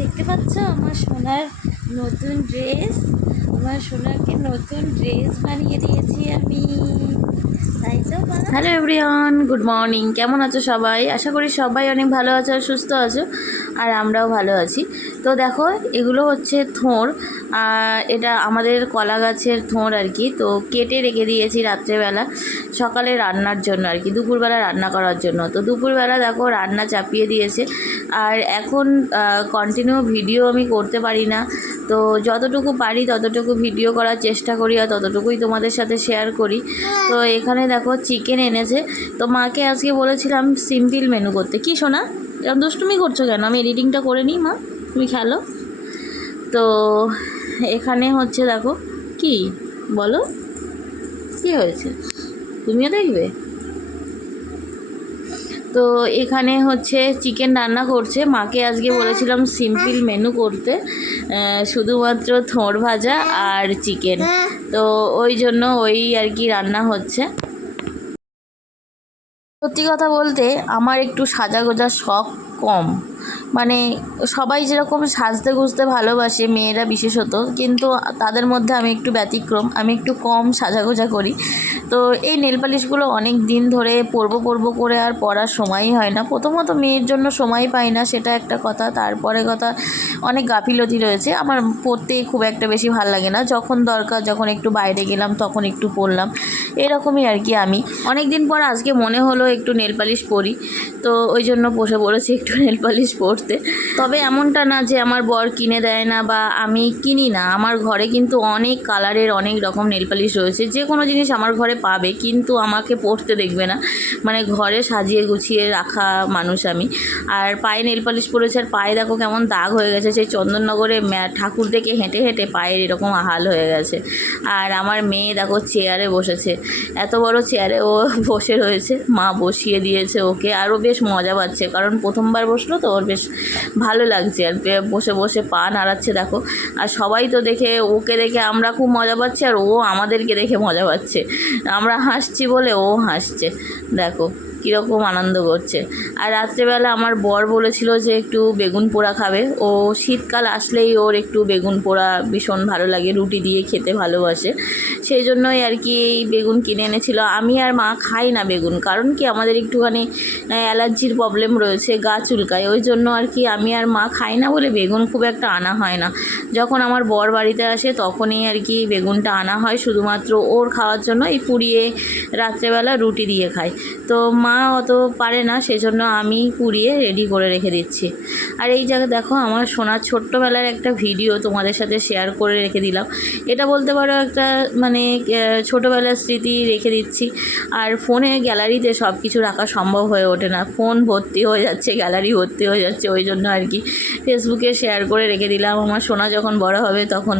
দেখতে পাচ্ছ আমার সোনার নতুন ড্রেস। আমার সোনাকে নতুন ড্রেস বানিয়ে দিয়েছি আমি, তাই তো? Hello everyone, good morning. কেমন আছো সবাই? আশা করি সবাই অনেক ভালো আছো আর সুস্থ আছো, আর আমরাও ভালো আছি। তো দেখো, এগুলো হচ্ছে থোড়। এটা আমাদের কলা গাছের থোড় আর কি। তো কেটে রেখে দিয়েছি রাত্রেবেলা সকালে রান্নার জন্য আর কি, দুপুরবেলা রান্না করার জন্য। তো দুপুরবেলা দেখো রান্না চাপিয়ে দিয়েছে। আর এখন কন্টিনিউ ভিডিও আমি করতে পারি না, তো যতটুকু পারি ততটুকু ভিডিও করার চেষ্টা করি আর ততটুকুই তোমাদের সাথে শেয়ার করি। তো এখানে দেখো চিকেন এনেছে। তো মাকে আজকে বলেছিলাম সিম্পল মেনু করতে। কি শোনা, এরকম দুষ্টুমি করছো কেন? আমি এডিটিংটা করে নিই, মা তুমি খেলো। তো এখানে হচ্ছে দেখো, কি বলো, কি হয়েছে, তুমিও দেখবে। তো এখানে হচ্ছে চিকেন রান্না করছে। মাকে আজকে বলেছিলাম সিম্পল মেনু করতে, শুধুমাত্র থোড় ভাজা আর চিকেন। তো ওই জন্য ওই আর কি রান্না হচ্ছে। সত্যি কথা বলতে আমার একটু সাজাগোজার শখ কম, মানে সবাই যেরকম সাজতে গুজতে ভালোবাসে, মেয়েরা বিশেষত, কিন্তু তাদের মধ্যে আমি একটু ব্যতিক্রম, আমি একটু কম সাজাগোজা করি। তো এই নেল পালিশগুলো অনেক দিন ধরে পরবো করে আর পরার সময়ই হয় না। প্রথমত মেয়ের জন্য সময় পাই না, সেটা একটা কথা। তারপরে কথা, অনেক গাফিলতি রয়েছে, আমার পরতে খুব একটা বেশি ভাল লাগে না। যখন দরকার, যখন একটু বাইরে গেলাম তখন একটু পরলাম, এরকমই আর কি। আমি অনেক দিন পর আজকে মনে হলো একটু নেল পালিশ পরি, তো ওই জন্য বসে পড়েছি একটু নেল পালিশ পরতে। তবে এমনটা না যে আমার বর কিনে দেয় না বা আমি কিনি না, আমার ঘরে কিন্তু অনেক কালারের অনেক রকম নেল পালিশ রয়েছে। যে কোনো জিনিস আমার ঘরে পাবে, কিন্তু আমাকে পরতে দেখবে না। মানে ঘরে সাজিয়ে গুছিয়ে রাখা মানুষ আমি। আর পায়ে নেল পালিশ পরেছে, আর পায়ে দেখো কেমন দাগ হয়ে গেছে, সেই চন্দননগরে ঠাকুর দেখে হেঁটে হেঁটে পায়ের এরকম হাল হয়ে গেছে। আর আমার মেয়ে দেখো চেয়ারে বসেছে, এত বড় চেয়ারে ও বসে রয়েছে, মা বসিয়ে দিয়েছে ওকে। আরও বেশ মজা পাচ্ছে, কারণ প্রথমবার বসলো তো ওর বেশ ভালো লাগছে। আর বসে বসে পা নাড়াচ্ছে দেখো। আর সবাই তো দেখে, ওকে দেখে আমরা খুব মজা পাচ্ছি, আর ও আমাদেরকে দেখে মজা পাচ্ছে। আমরা হাসছি বলে ও হাসছে, দেখো কীরকম আনন্দ করছে। আর রাত্রেবেলা আমার বর বলেছিল যে একটু বেগুন পোড়া খাবে। ও শীতকাল আসলেই ওর একটু বেগুন পোড়া ভীষণ ভালো লাগে, রুটি দিয়ে খেতে ভালোবাসে। সেই জন্যই আর কি এই বেগুন কিনে এনেছিল। আমি আর মা খাই না বেগুন, কারণ কি আমাদের একটুখানি অ্যালার্জির প্রবলেম রয়েছে, গা চুলকায়, ওই জন্য আর কি আমি আর মা খাই না বলে বেগুন খুব একটা আনা হয় না। যখন আমার বর বাড়িতে আসে তখনই আর কি বেগুনটা আনা হয়, শুধুমাত্র ওর খাওয়ার জন্য। এই পুড়িয়ে রাত্রেবেলা রুটি দিয়ে খাই। তো মা অত পারে না, সেজন্য আমি পুড়িয়ে রেডি করে রেখে দিচ্ছি। আর এই জায়গায় দেখো আমার সোনার ছোট্টবেলার একটা ভিডিও তোমাদের সাথে শেয়ার করে রেখে দিলাম। এটা বলতে পারো একটা মানে ছোটোবেলার স্মৃতি রেখে দিচ্ছি। আর ফোনে গ্যালারিতে সব কিছু রাখা সম্ভব হয়ে ওঠে না, ফোন ভর্তি হয়ে যাচ্ছে, গ্যালারি ভর্তি হয়ে যাচ্ছে, ওই জন্য আর কি ফেসবুকে শেয়ার করে রেখে দিলাম। আমার সোনা যখন বড় হবে তখন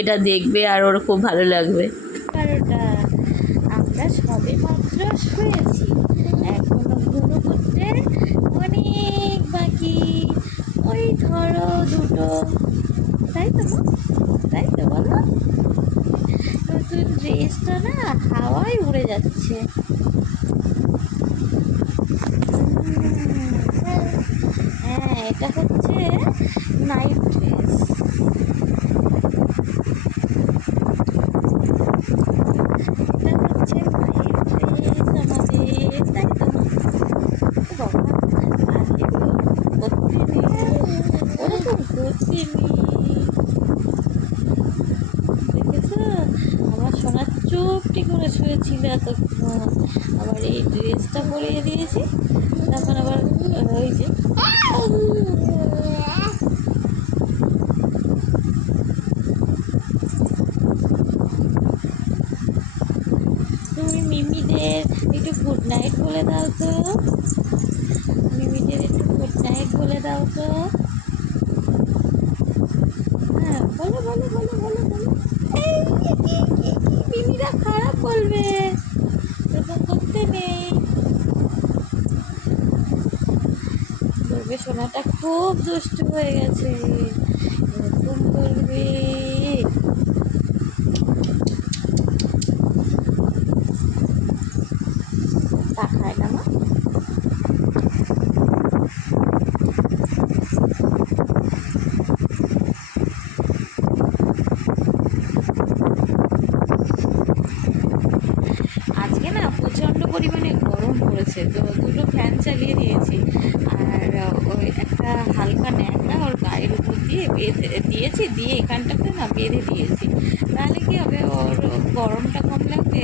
এটা দেখবে আর ওর খুব ভালো লাগবে। আমরা সবে মাত্র শুয়েছি, এখনো ঘুমো করতে অনেক বাকি, ওই ধরো দুটো, তাই তো? তাই তো বলো? নতুন ড্রেসটা না হাওয়ায় উড়ে যাচ্ছে। হ্যাঁ, এটা হচ্ছে নাইট ড্রেস। এটা হচ্ছে নাইট ড্রেস আমাদের, তাই তো? বাবা, আরে করতে নেই, ওরকম করতে নেই, দেখেছো? আমার সোনার চুপটি করে শুয়েছিল এতক্ষণ, আবার এই ড্রেসটা পরিয়ে দিয়েছি, তখন আবার ওই যে তুমি মিমিদের একটু গুড নাইট বলে দাও তো, মিমিদের একটু গুড নাইট বলে দাও তো। হ্যাঁ, বলো বলো বলো বলো বলো। এই মিমিরা খারাপ বলবে, এরকম করতে নেই। বলবে সোনাটা খুব দুষ্টু হয়ে গেছে, এরকম করবে। তাকায় না মা। পরিমাণে গরম পড়েছে, তো দুটো ফ্যান চালিয়ে দিয়েছি। আর ওই একটা হালকা ন্যাকড়া ওর গায়ের উপর দিয়ে বেঁধে দিয়েছি, দিয়ে এখানটাতে না বেঁধে দিয়েছি। তাহলে কী হবে, ওর গরমটা কম লাগবে